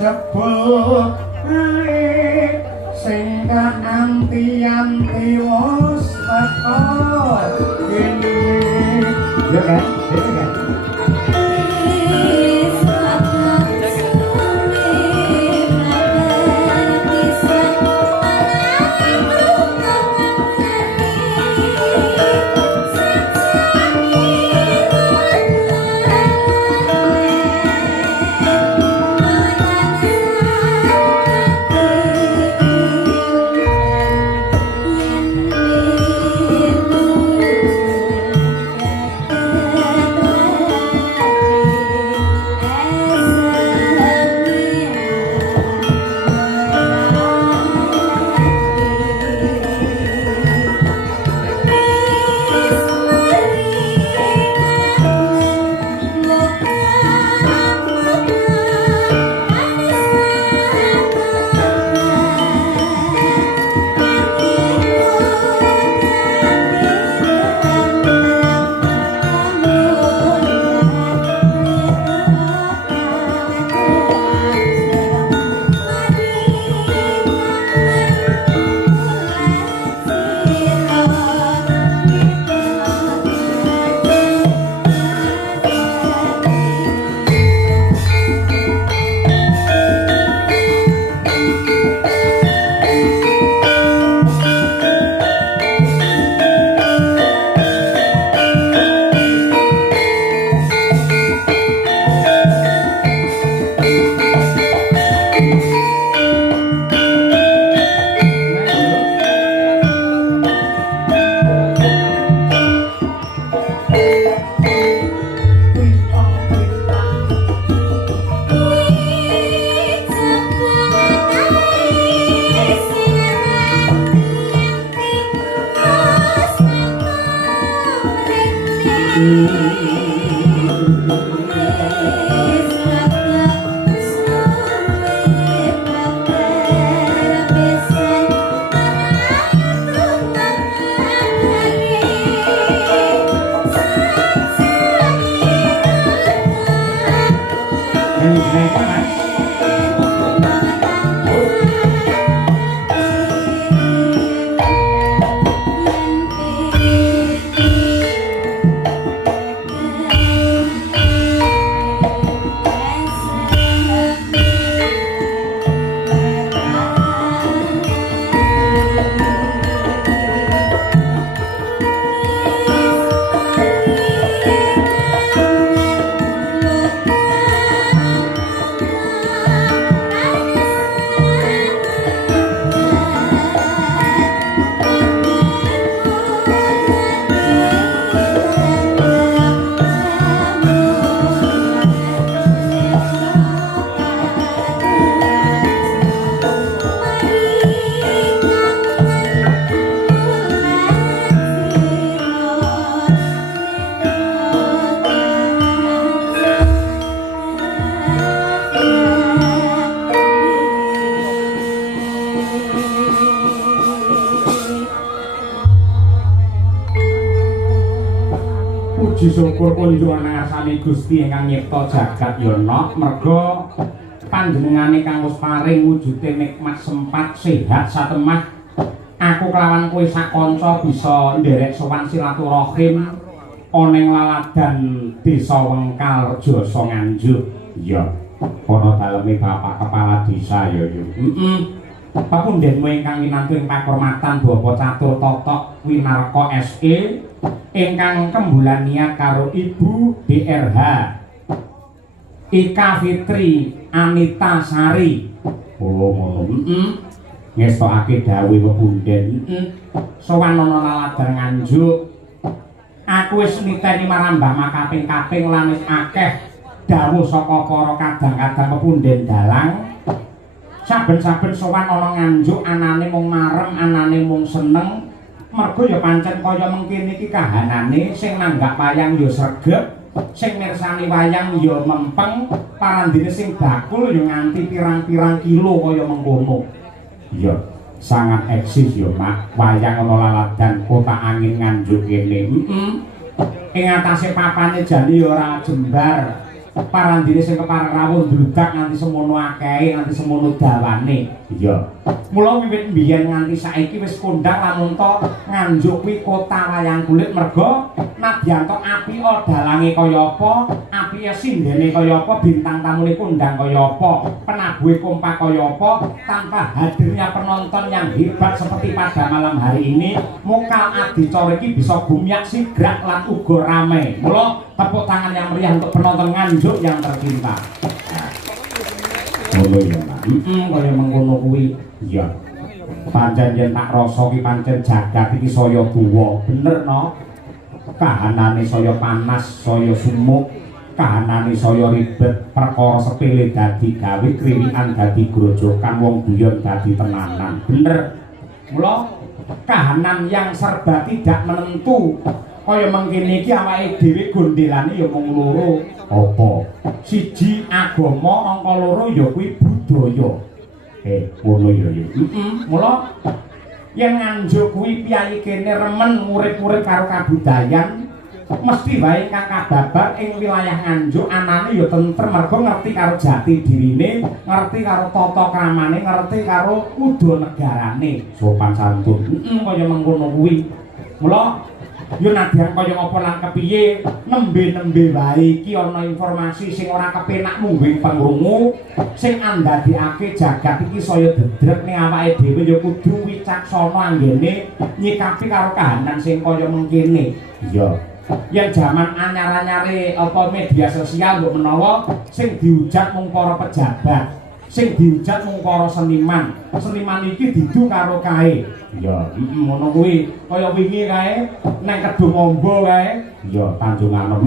jebul sing anti-anti wis teko kene ya kan puji syukur kunjungan ngasani Gusti ingkang nyipta jagat yana merga panjenengane kang wis paring wujude nikmat sempat sehat satemah aku kelawan kowe sakanca bisa nderek sowan silaturahim ana ing laladan Desa Wengkal Jasa Nganjuk ya ana daleme Bapak Kepala Desa ya Papundenmu ingkang winantu ing pakurmatan Bapak Catur Totok Winarka SE ingkang kembulan niat karo Ibu DRH Ika Fitri Anita Sari ngono ngestokake dawuh pepunden sowan ana laladan Nganjuk aku wis niteni marambah makaping-kaping lan wis akeh dawuh saka para kadang-kadang pepunden dalang saben-saben sowan ana Nganjuk anane mung marem anane mung seneng mergo ya pancen kaya mengkene iki kahanane sing nanggak wayang ya sregep sing mirsani wayang ya mempeng parandene sing bakul ya nganti pirang-pirang kilo kaya mengkono ya sangat eksis ya Mak wayang ana laladan kota angin Nganjuk kene ing atase papane jane ya ora jembar parandine sing kepareng rawuh ndludak nganti semono akehe nganti semono dawane. Iya. Mula wiwit mbiyen nganti saiki wis kondhang lamun to Nganjuk kuwi kota wayang kulit merga nadyan to apika dalange kaya apa, apike sindene kaya apa, bintang tamune kondhang kaya apa, penabuhe kompak kaya apa, tanpa hadirnya penonton yang hebat seperti pada malam hari ini, mukal adicara iki bisa gumyak sigrak lan uga rame. Mula tepuk tangan yang meriah untuk penonton Nganjuk yang tercinta. Ngono ya, Pak. Kaya mengkono kuwi. Iya. Pancen yen tak rasa ki pancen jagat iki saya buwa. Bener no. Kahanane saya panas, saya sumuk, kahanane saya ribet, perkara sepele dadi gawe kriwikan dadi grojokan, wong guyon dadi tenanan. Bener. Mula kahanan yang serba tidak menentu. Kaya mengkene iki awake dhewe gondelane ya mung loro. Apa? Siji agama, angka loro ya kuwi budaya. Ngono ya. Mula yen Nganjuk kuwi piyayi kene remen urip-urip karo kabudayan, mesti wae kang kababar ing wilayah Nganjuk anane ya tentrem mergo ngerti karo jati dirine, ngerti karo tata kramane, ngerti karo kudu negarane, sopan santun. Kaya mengkono kuwi. Mula yo nadyan kaya apa lan kepiye nembe-nembe wae iki ana informasi sing ora kepenak mungguing pangrungu sing andadekake jagat iki saya dedrek ning awake dhewe ya kudu wicaksana anggene nyikapi karo kahanan sing kaya mengkene. Iya. Yen jaman anyar-anyare apa media sosial mbok menawa sing dihujat mung para pejabat, sing dihujat mung para seniman. Seniman iki didu karo kae. Iya, ngono kuwi. Kaya wingi kae nang Kedung Amba kae. Iya, Tanjung Anom.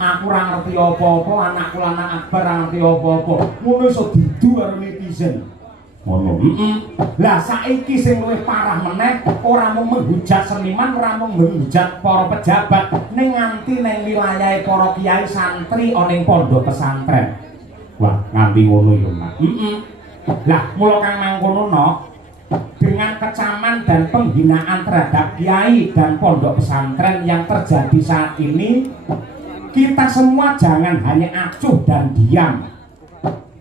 Aku ora ngerti apa-apa, anakku lanang Akbar ora ngerti apa-apa. Ngono iso didu karo netizen. Ngono. Lah saiki sing luwih parah meneh, ora mung menghujat seniman, ora mung menghujat para pejabat, ning nganti ning wilayahe para kiai santri ana ing pondok pesantren. Wah, nganti ngono ya, Mak. Lah, mula kang mangkono no, dengan kecaman dan penghinaan terhadap kiai dan pondok pesantren yang terjadi saat ini, kita semua jangan hanya acuh dan diam.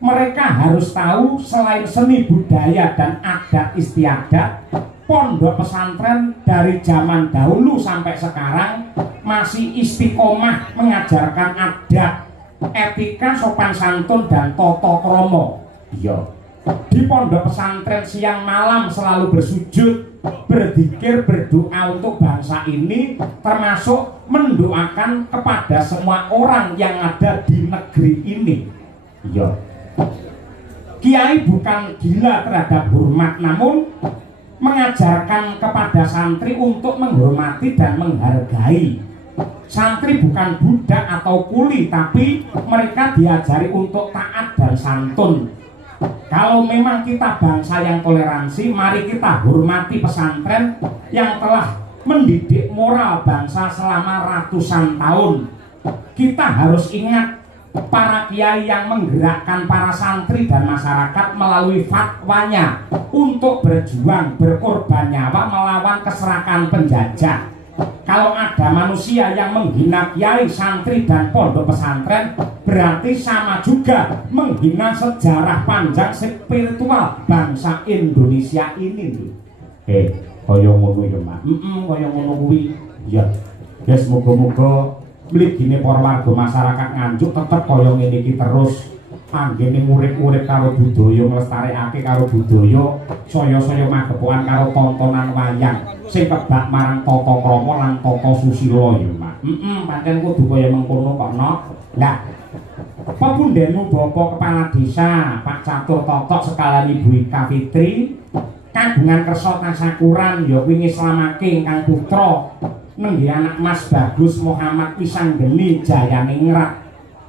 Mereka harus tahu selain seni budaya dan adat istiadat, pondok pesantren dari zaman dahulu sampai sekarang masih istiqomah mengajarkan adat, etika, sopan santun dan tata krama. Iya. Di pondok pesantren siang malam selalu bersujud, berzikir, berdoa untuk bangsa ini, termasuk mendoakan kepada semua orang yang ada di negeri ini. Ya. Kiai bukan gila terhadap hormat, namun mengajarkan kepada santri untuk menghormati dan menghargai. Santri bukan budak atau kuli, tapi mereka diajari untuk taat dan santun. Kalau memang kita bangsa yang toleransi, mari kita hormati pesantren yang telah mendidik moral bangsa selama ratusan tahun. Kita harus ingat para kiai yang menggerakkan para santri dan masyarakat melalui fatwanya untuk berjuang, berkorban nyawa melawan keserakahan penjajah. Kalau ada manusia yang menghina kiai, santri, dan pondok pesantren, berarti sama juga menghina sejarah panjang spiritual bangsa Indonesia ini. Kaya ngono ya, Mak. Kaya ngono kuwi. Ya. Ya semoga-moga mligine para warga masyarakat Nganjuk tetep kaya ngene iki terus. Anggene urip-urip karo budaya, nglestarekake karo budaya, saya-saya magepokan karo tontonan wayang sing kebak marang tata krama lan tata susila ya, Mak. Pancen kudu kaya mengkono kok, no. Lah, pepundhenmu Bapak Kepala Desa Pak Catur Totok sekalian Ibu Ika Fitri, kagungan kersa kasakuran ya wingi slamake ingkang putra nenggi anak Mas Bagus Muhammad Wisanggeni Jayaningrat.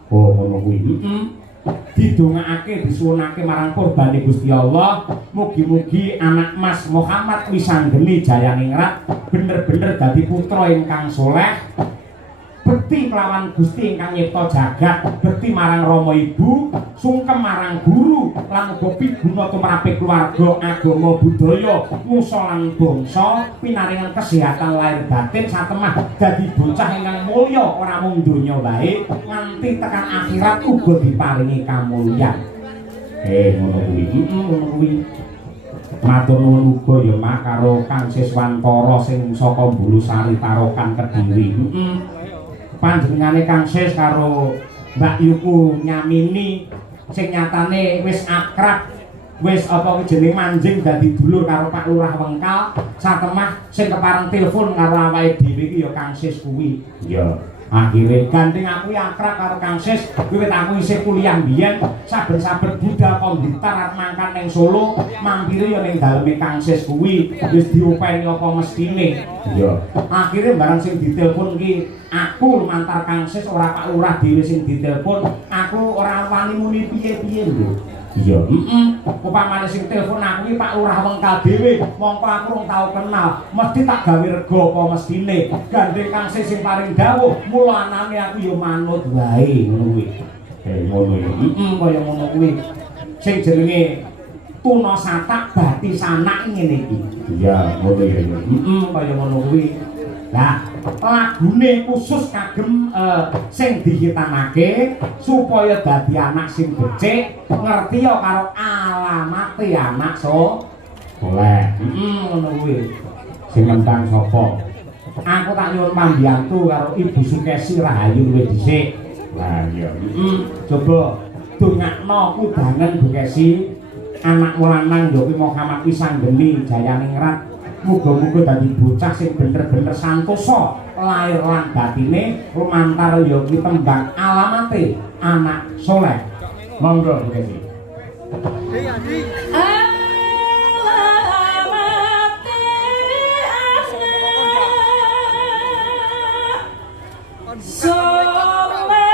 Oh, ngono kuwi. Didongakake disuwunake marang kurbane Gusti Allah, mugi-mugi anak Mas Muhammad Wisanggeni Jayaningrat bener-bener dadi putra ingkang soleh, bekti kelawan Gusti ingkang nyipta jagat, bekti marang Rama Ibu, sungkem marang guru lan uga piguna tumraping keluarga, agama, budaya, nusa lan bangsa, pinaringan kesehatan lahir batin satemah dadi bocah ingkang mulya ora mung donya wae, nganti tekan akhirat uga diparingi kamulyan. Ngono kuwi. Matur nuwun uga ya Mak karo Kang Siswantara sing saka Bulusari Tarokan Kediri. Panjenengane Kang Sis karo Mbak Yuku Nyamini sing nyatane wis akrab, wis apa jeneng manjing dadi dulur karo Pak Lurah Wengkal, satemah sing kepareng telepon karo awake dhewe iki ya Kang Sis kuwi. Iya. Akhire gandeng aku akrab karo Kang Sis wiwit aku isih kuliah mbiyen, saben-saben budal komputer arep mangkat ning Solo, mampire ya ning daleme Kang Sis kuwi wis diopeni apa mestine. Iya. Akhire barang sing ditelepon ki aku lumantar Kang Sis ora Pak Lurah dhewe sing ditelepon, aku ora wani muni piye-piye lho. Iya, upamane sing telepon aku iki Pak Lurah Wengkal dhewe, mongko aku rung tau kenal, mesti tak gawe rega apa mestine. Gandeng Kang Sis sing paring dawuh, mula anane aku ya manut wae ngono kuwi. Ngono ya. Kaya ngono kuwi. Sing jenenge tuna satak bati sanak ngene iki. Iya, ngono ya. Kaya ngono kuwi. Lah, lagune khusus kagem sing dihitamake supaya dadi anak sing becik, ngerti ya karo alamate anak soleh. Ngono kuwi. Sing nentang sapa? Aku tak nyuwun pambiyantu karo Ibu Sukesi Rahayu luwih dhisik. Lah iya. Coba dongakno kudangen Bu Kesi, anak lanang Yogi Muhammad Wisanggeni Jayane Ngrat. Muga-muga dadi bocah sing bener-bener santosa lahir lan batine, lumantar ya ki tembang alamate anak soleh. Monggo Bu Kesi. So